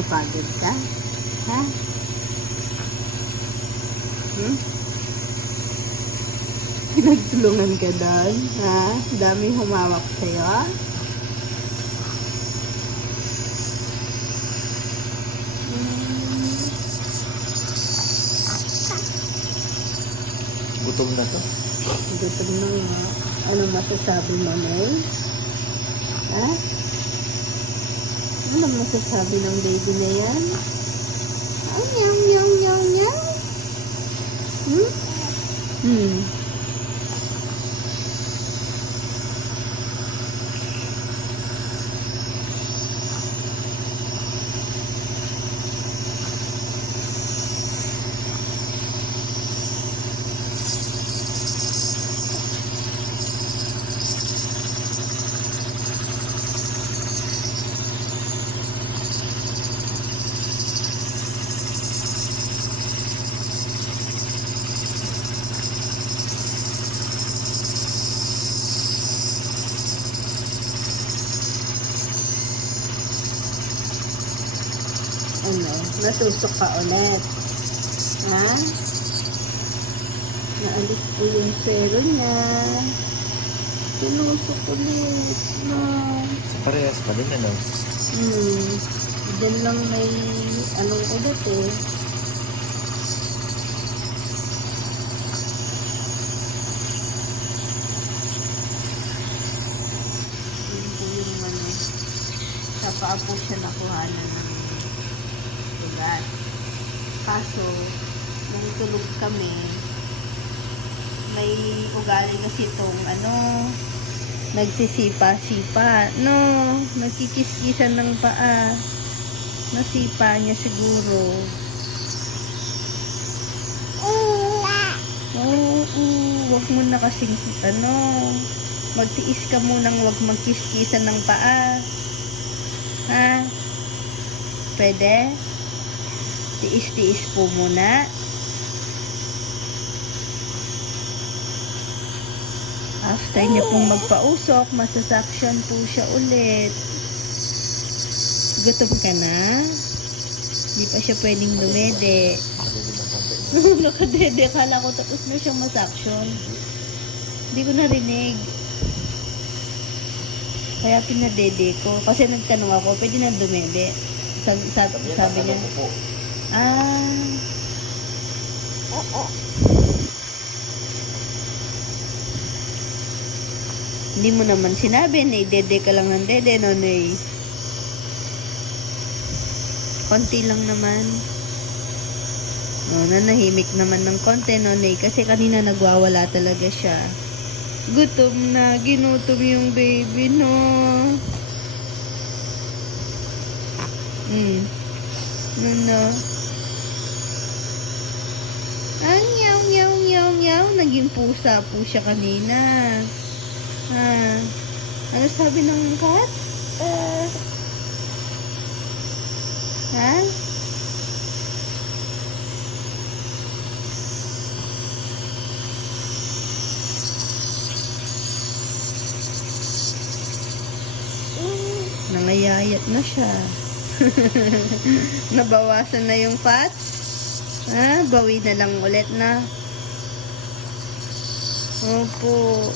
Napagod ka? Ha? Pinagtulungan ka doon? Ha? Daming humawak sa'yo? Gutom na to. Gutom na nga. Ano masasabi mo, May? Ha? Ano masasabi ng baby na yan? Oh, nyaw, nyaw, nyaw, nyaw. Hmm? Ano? Natusok ka ulit. Ha? Naalis po yung zero niya. Tinusok ulit. No. Sa parehas pa din, ano? Diyan lang may anong ulit eh. Yun po yung ano. Sa paa po siya nakuhanan ng ugat. Kaso, nung tulog kami, may ugali kasi itong ano, nagsisipa-sipa. No, nagkikiskisan ng paa. Nasipa niya siguro. Wag mo na kasing ano, magtiis ka munang wag magkiskisan ng paa. Ha? Pwede? Tiis-tiis po muna. After niya pong magpausok, masasaksyon po siya ulit. Gutom ka na? Hindi pa siya pwedeng dumede. Nakadede. Kala ko tapos na siyang masaksyon. Hindi ko narinig. Kaya pinadede ko. Kasi nagtanong ako, pwede na dumede. Sabi niya. Hindi mo naman sinabi na dede ka lang ng dede, nonoy. Konti lang naman. No, nanahimik naman ng konti, nonoy. Kasi kanina nagwawala talaga siya. Gutom na. Ginutom yung baby, no. No. Nyaw, nyaw, nyaw, nyaw. Naging pusa po siya kanina. Ano sabi ng cat? Ha? Nangayayat na siya. Nabawasan na yung fats. Bawi na lang ulit na. Opo.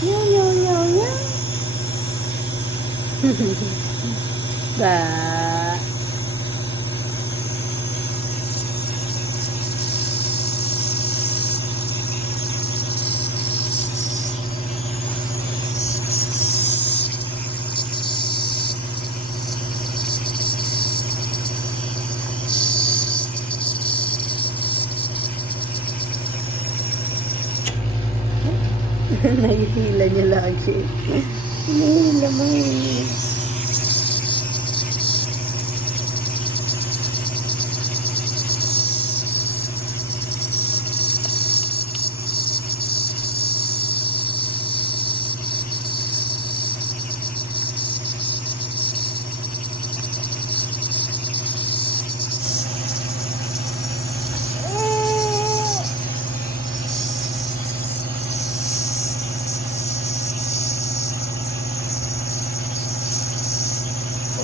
Nyaw, nyaw, nyaw, nyaw. Ba. Nahihila niya lagi. Nahihila mo eh.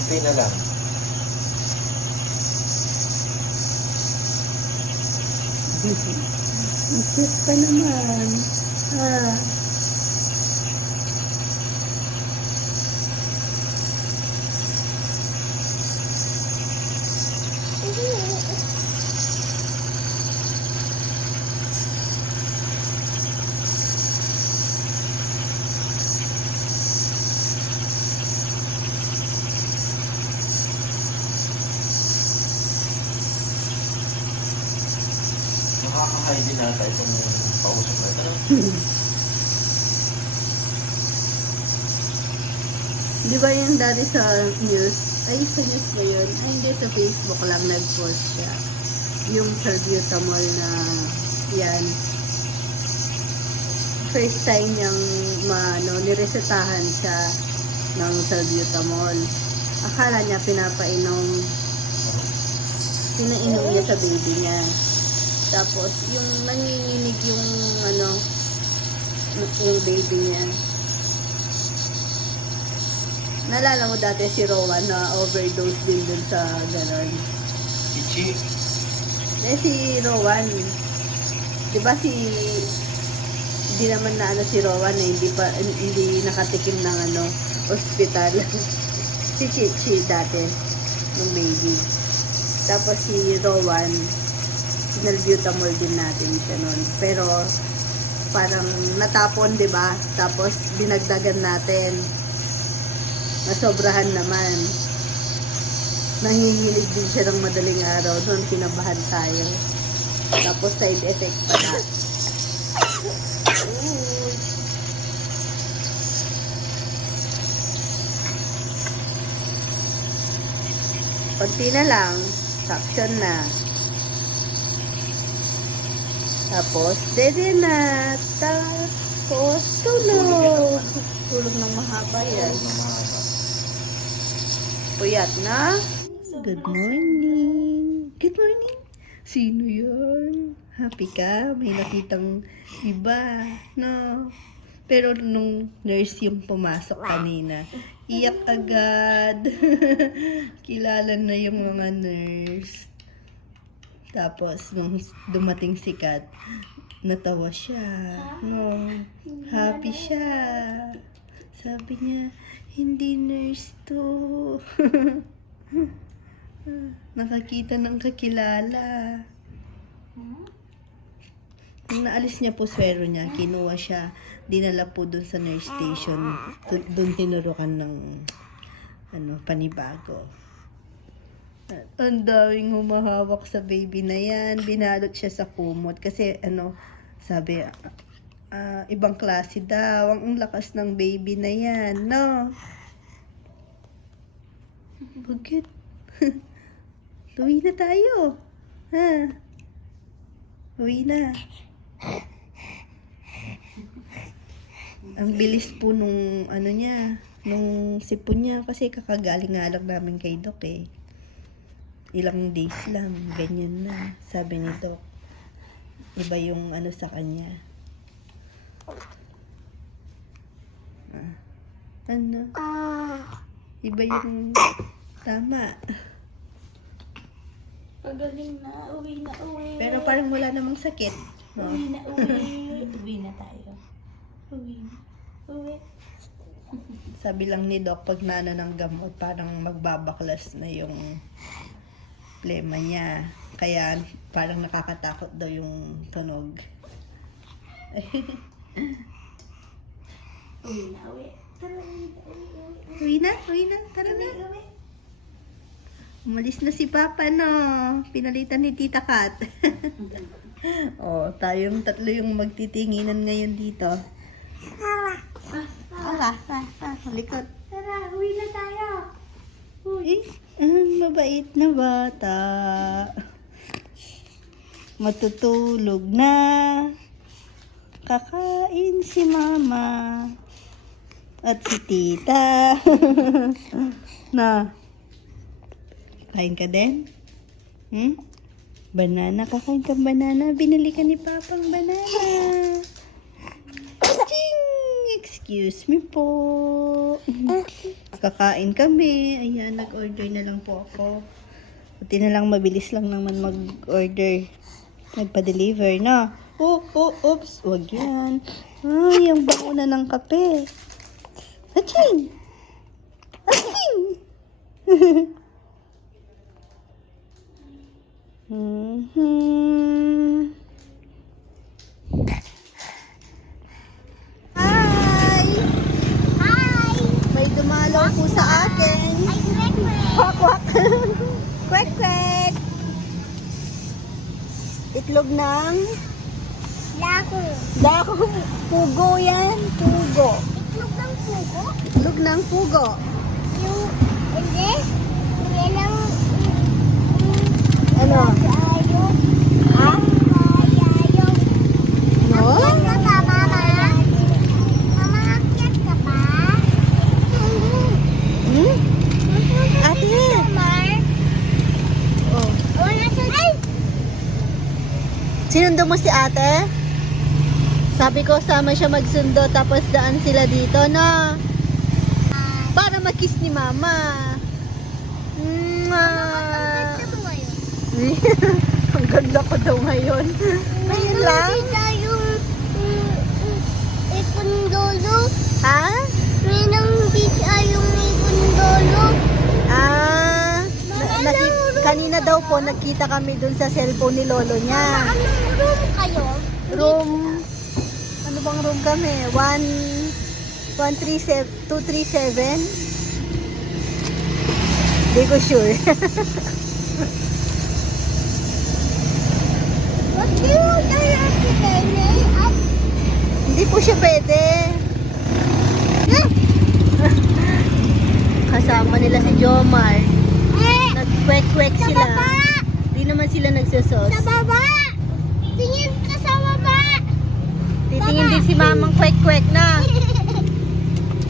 Kunti na lang. Ang cute pa naman. Ah. Nakakahay din nata itong pausok na ito. Di ba yung dati sa news? Ay, sa news ba yun? Ay, hindi, sa Facebook lang nag-post siya. Yung salbutamol na yan. First time niyang niresetahan siya ng salbutamol. Akala niya pinainom niya sa baby niya. Tapos, yung nanginginig yung yung baby niya. Naalala mo dati si Rowan na overdose din dun sa ganon. Ichi. Si Rowan, di ba hindi naman na si Rowan na hindi nakatikim ng ospital. Si Chichi dati, nung baby. Tapos si Rowan, sinalbutamol din natin siya nun. Pero, parang natapon, di ba? Tapos, dinagdagan natin. Nasobrahan naman. Nanginginig din siya ng madaling araw. Doon, kinabahan tayo. Tapos, side effect pa na. Konti na lang. Suction na. Tapos, dede na. Tapos, tulog. Tulog ng mahaba yan. Puyat na. Good morning. Good morning. Sino yun? Happy ka? May nakitang iba. No? Pero nung nurse yung pumasok kanina, iyak agad. Kilala na yung mga nurse. Tapos, nung dumating si Kat, natawa siya. No? Happy siya. Sabi niya, hindi nurse to. Nakakita ng kakilala. Nung naalis niya po swero niya, kinuha siya, dinala po dun sa nurse station. Dun tinurukan ng panibago. Ang daming humahawak sa baby na yan. Binalot siya sa kumot. Kasi sabi, ibang klase daw. Ang lakas ng baby na yan, no? Bakit? Uwi na tayo. Ha? Uwi na. Ang bilis po nung nung sipon niya. Kasi kakagaling nga lang namin kay Doc eh. Ilang days lang, ganyan na. Sabi ni Doc, iba yung sa kanya. Iba yung tama. Pagaling na, uwi na, uwi. Pero parang wala namang sakit. No? Uwi na, uwi. Uwi na tayo. Uwi na, uwi. Sabi lang ni Doc, pag naano ng gamot, parang magbabaklas na yung plema niya. Kaya parang nakakatakot daw yung tunog. Uwi na, uwi. Tara, uwi na, uwi, uwi. Uwi na, tara na. Uwi. Umalis na si Papa, no? Pinalitan ni Tita Kat. Tayong tatlo yung magtitinginan ngayon dito. Likot. Tara, uwi na tayo. Uy, mabait na bata. Matutulog na. Kakain si Mama. At si Tita. Na. Kain ka din? Banana. Kakain ka banana. Binili ka ni Papang banana. Ching! Excuse me po. Kakain kami. Ayan, nag-order na lang po ako. Buti na lang, mabilis lang naman mag-order. Nagpa-deliver na. Oops. Wag yan. Ay, yung bakuna ng kape. Aching! Aching! Hi! May dumalaw po sa atin. Kwak-kwak. Kwek-kwek. Itlog ng dako. Pugo yan. Pugo. Itlog ng pugo. Ano? Ha? No? Hmm? Ate! Oh. Sinundo mo si ate? Sabi ko sama siya magsundo tapos daan sila dito, no? Para mag-kiss ni mama. Mwah! Ang ganda ko daw ngayon. Ngayon lang? Ha? Kanina daw po nagkita kami dun sa cellphone ni lolo niya. Anong room kayo? Room, ano bang room kami? 237? Hindi ko sure. What do you want to say? Hindi po siya pwede. Kasama nila si Jomar. Nag-kwek-kwek sila. Di naman sila nagsasos. Sa baba! Tingin ka sa baba! Titingin din si mamang kwek-kwek na.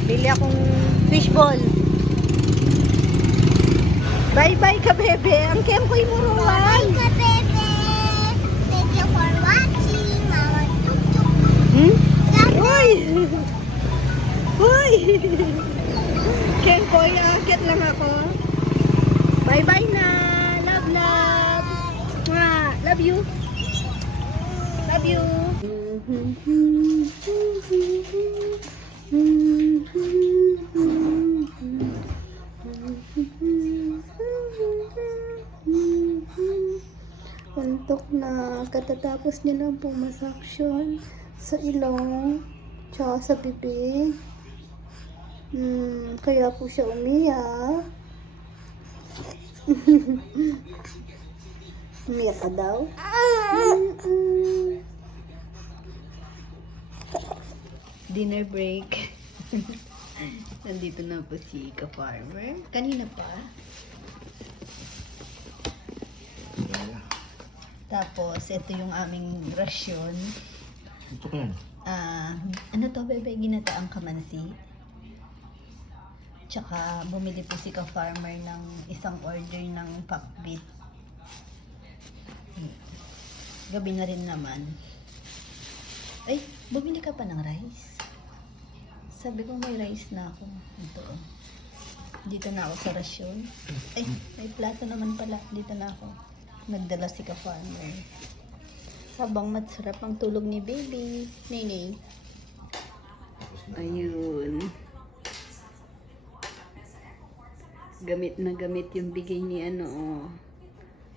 Bili akong fishball. Bye-bye ka, bebe. Ang kempoy mo ruwan. Bye ka, bebe! Thank you for watching, Mama Tuk-Tuk. Uy! Uy! Kempoy, akit lang ako. Bye-bye na. Love. Mwah. Love you. Love you. Antok na. Katatapos niya lang pumasaksyon sa ilong tsaka sa bibig. Kaya po siya umiyak. Umiyak ka daw? Dinner break. Nandito na po si Ka-Farmer. Kanina pa. Tapos, ito yung aming rasyon. Ito ka yan. Ano to, bebe? Ginataang kamansi. Tsaka, bumili po si Ka-Farmer ng isang order ng pakbit. Gabi na rin naman. Ay, bumili ka pa ng rice? Sabi ko may rice na ako. Ito. Dito na ako sa rasyon. Ay, may plato naman pala. Dito na ako. Nagdala si Ka-Farmer. Habang masarap ang tulog ni baby. Nene. Ayun. Gamit na gamit yung bigay ni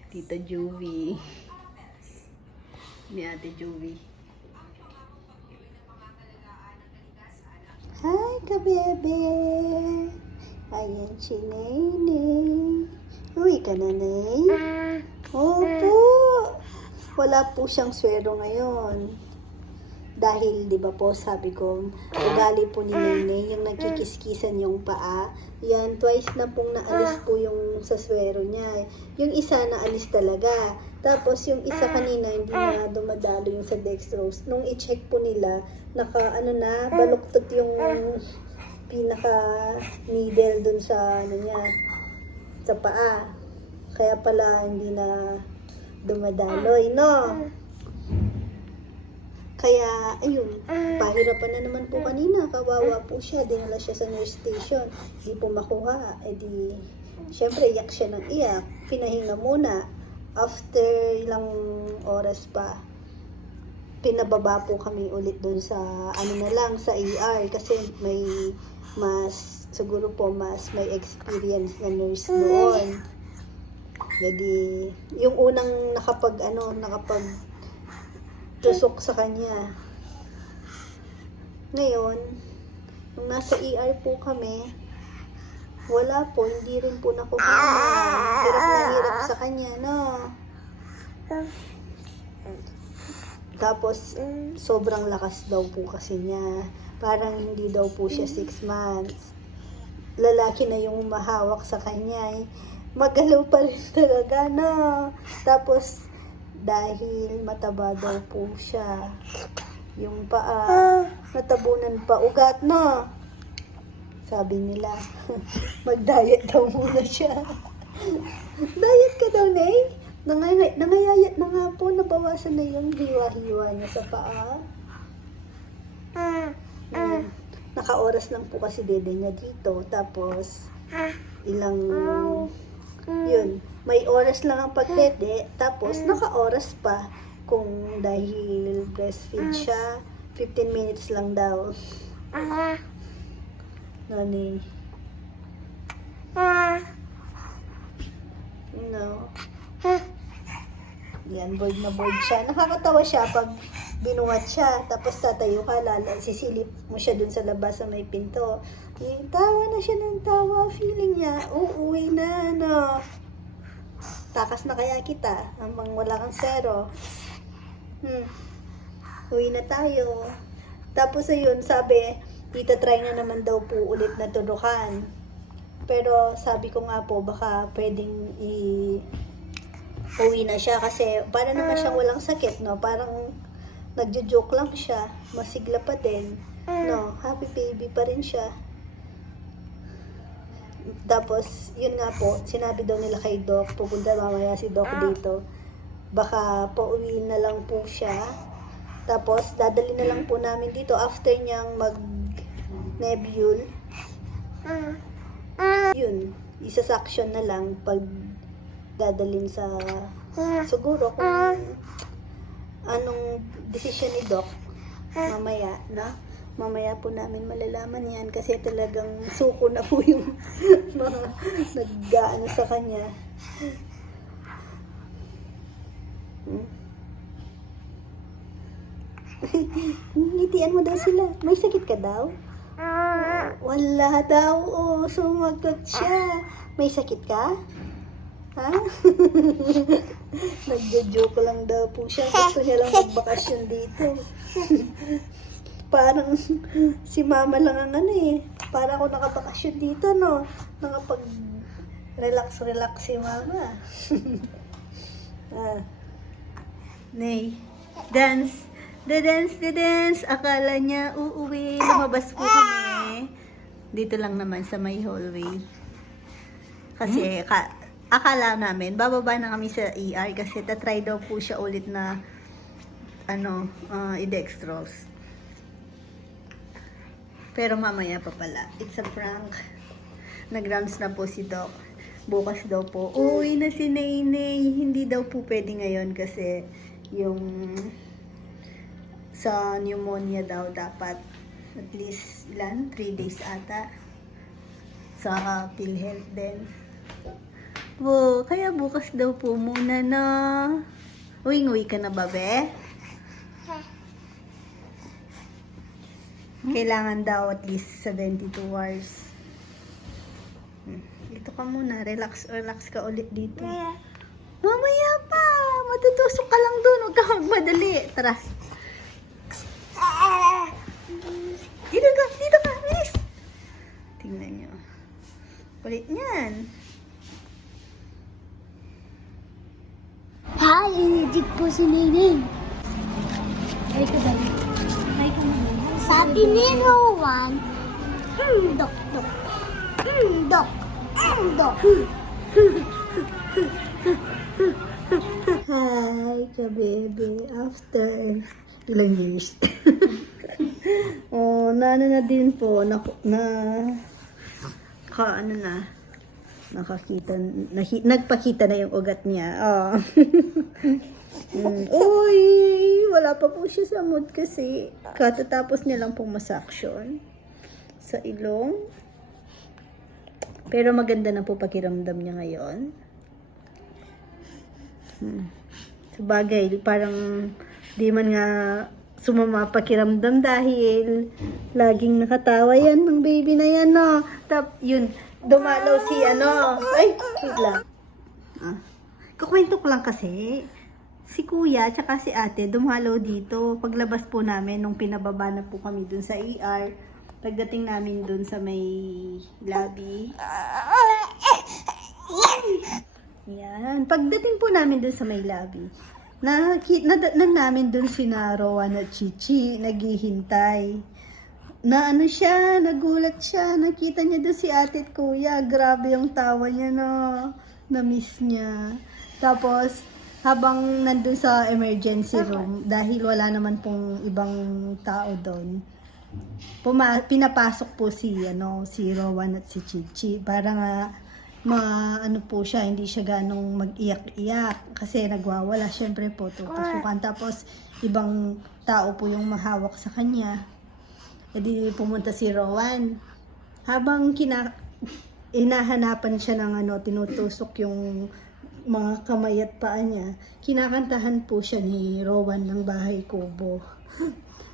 Tita Juvie. Ni Ate Juvie. Hi, ka-bebe! Ayan si Nene. Uwi ka na, Nene? Opo! Wala po siyang swero ngayon. Dahil, di ba po, sabi ko, ugali po ni Nene, yung nagkikiskisan yung paa. Yan, twice na pong naalis po yung sa swero niya. Yung isa naalis talaga. Tapos, yung isa kanina, hindi na dumadalo yung sa dextrose. Nung i-check po nila, baluktot yung pinaka needle dun sa, sa paa. Kaya pala, hindi na dumadaloy, no? Kaya, ayun, pahirapan na naman po kanina. Kawawa po siya. Dinala siya sa nurse station. Di po makuha. E di, syempre, iyak siya ng iyak. Pinahinga muna. After ilang oras pa, pinababa po kami ulit doon sa, sa ER. Kasi may siguro po mas may experience na nurse doon. Jadi, yung unang nakapag tusok sa kanya. Ngayon, nung nasa ER po kami, wala po, hindi rin po nakuha. Hirap na hirap sa kanya, no? Tapos, sobrang lakas daw po kasi niya. Parang hindi daw po siya 6 months. Lalaki na yung umahawak sa kanya. Magalaw pa rin talaga, no? Tapos, dahil mataba daw po siya. Yung paa, natabunan pa ugat, no? Sabi nila, mag-diet daw muna siya. Diet ka daw, Nay? Nangayayat na nga po, nabawasan na yung hiwa-hiwa niya sa paa. Naka-oras lang po kasi dede niya dito. Tapos, yun, may oras lang ang pagdede. Tapos, naka-oras pa. Kung dahil breastfeed siya, 15 minutes lang daw. Nani. No. Yan, bored na bored siya. Nakakatawa siya pag binuhat siya. Tapos tatayo ka, sisilip mo siya dun sa labas sa may pinto. Tawa na siya ng tawa. Feeling niya, uuwi na, no. Takas na kaya kita, hanggang wala kang zero. Uwi na tayo. Tapos ayun, sabi, try na naman daw po ulit na turukan. Pero sabi ko nga po, baka pwedeng uwi na siya kasi para naman siyang walang sakit, no? Parang nagjo-joke lang siya. Masigla pa din. No, happy baby pa rin siya. Tapos, yun nga po, sinabi daw nila kay Doc, pupunta mamaya si Doc dito. Baka pauwiin na lang po siya. Tapos, dadali na lang po namin dito after niyang mag-nebule. Yun, isa-suction na lang pag dadalhin sa siguro kung anong desisyon ni Doc mamaya, na? Mamaya po namin malalaman yan kasi talagang suko na po yung mga nag-gaano sa kanya. Ngitian mo daw sila. May sakit ka daw? Wala daw. Oh, sumagot siya. May sakit ka? Ha? Nagjo-joke lang daw po siya. Gusto niya lang magbakasyon dito. Parang si mama lang ang para ako nakabakasyon dito, no? Nakapag-relax si mama. Nay, dance. The dance. Akala niya uuwi. Lumabas po kami. Dito lang naman sa may hallway. Kasi akala namin, bababa na kami sa ER kasi tatry daw po siya ulit na i-dextrose. Pero mamaya pa pala. It's a prank. Nag-rounds na po si Doc. Bukas daw po, uwi na si Naynay. Hindi daw po pwede ngayon kasi yung sa pneumonia daw dapat at least 3 days ata. Sa PhilHealth din. Kaya bukas daw po muna na. Uwi ka na ba, be? Kailangan daw at least 72 hours. Dito ka muna. Relax ka ulit dito. Mamaya pa. Matutusok ka lang dun. Huwag ka magmadali. Tara. Dito ka. Bilis. Tingnan nyo. Kulit niyan. Hi, energetic po si Neneng. Ay, ka ba? Ay, ka naman. Sabi ni Rowan, dok. Hi, ka baby. After Ilang years. Oh, ano na din po, nagpakita na yung ugat niya. Oh. Uy, wala pa po siya sa mood kasi katatapos niya lang pong masaksyon sa ilong. Pero maganda na po pakiramdam niya ngayon. Sabagay, parang di man nga sumama pakiramdam dahil laging nakatawa yan ng baby na yan, no? Yun, dumalaw si ay, wait lang. Kukwento ko lang kasi, si kuya tsaka si ate dumalaw dito. Paglabas po namin, nung pinababa na po kami dun sa ER, pagdating namin dun sa may lobby. Yan. Pagdating po namin dun sa may lobby, namin dun si Rowan at Chichi, naghihintay. Na siya, nagulat siya, nakita niya dun si ate at kuya. Grabe yung tawa niya, no? Na-miss niya. Tapos, habang nandun sa emergency room, dahil wala naman pong ibang tao doon, pinapasok po si Rowan at si Chichi para nga po siya, hindi siya ganong mag-iyak-iyak kasi nagwawala, syempre po tutasukan, tapos ibang tao po yung mahawak sa kanya. Edi pumunta si Rowan, habang inahanapan siya ng tinutusok yung mga kamay at paa niya, kinakantahan po siya ni Rowan ng Bahay Kubo.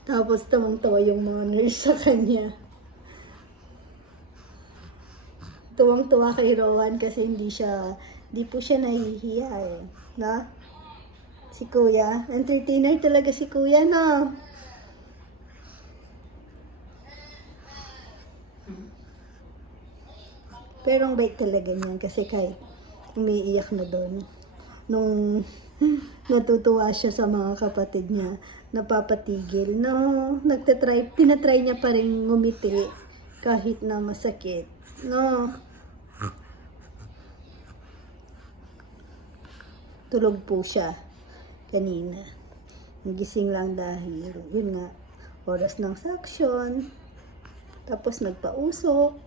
Tapos tawang-tawa yung mga nurse sa kanya. Tuwang-tuwa kay Rowan kasi hindi po siya nahihiya eh. Na? Si Kuya. Entertainer talaga si Kuya, no? Pero ang bait talaga niyan kasi kahit umiiyak na doon, nung natutuwa siya sa mga kapatid niya, napapatigil, no? Tinatry niya pa rin ngumiti kahit na masakit, no? Tulog po siya kanina. Nagising lang dahil, yun nga, oras ng suction. Tapos nagpausok.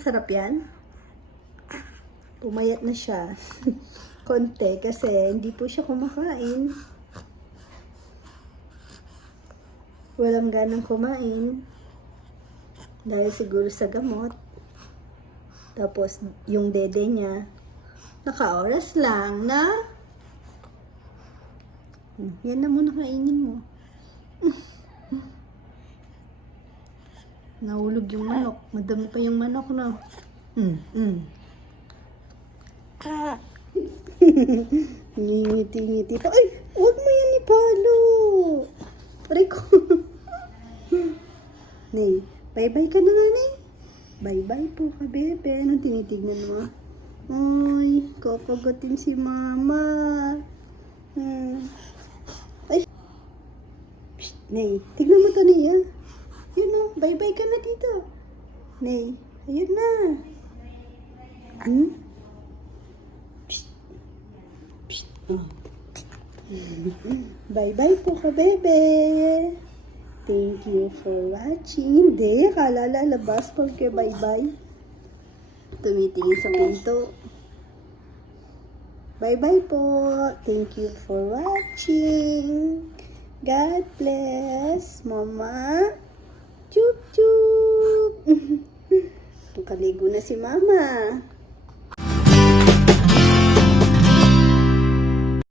Sarap yan. Pumayat na siya. Konti kasi hindi po siya kumakain. Walang ganang kumain. Dahil siguro sa gamot. Tapos yung dede niya, naka-oras lang na. Yan na muna kainin mo. Nahulog yung manok. Madami pa yung manok, no? Ngingiti-ngiti pa. Ay! Huwag mo yan ipalo! Aray ko. Nay, bye-bye ka na nga, Nay. Bye-bye po ka, bebe. Anong tinitignan mo? Ay, kakagatin si Mama. Ay! Psst, Nay, tignan mo to, Nay, ah. Yun o, bye-bye ka na dito. Nay, ayun na. Psst. Psst. Oh. Bye-bye po ka, bebe. Thank you for watching. Hindi, akala lalabas porque bye-bye. Tumitingin sa pinto. Bye-bye po. Thank you for watching. God bless, Mama. Chup chup. Nakaligo na si Mama.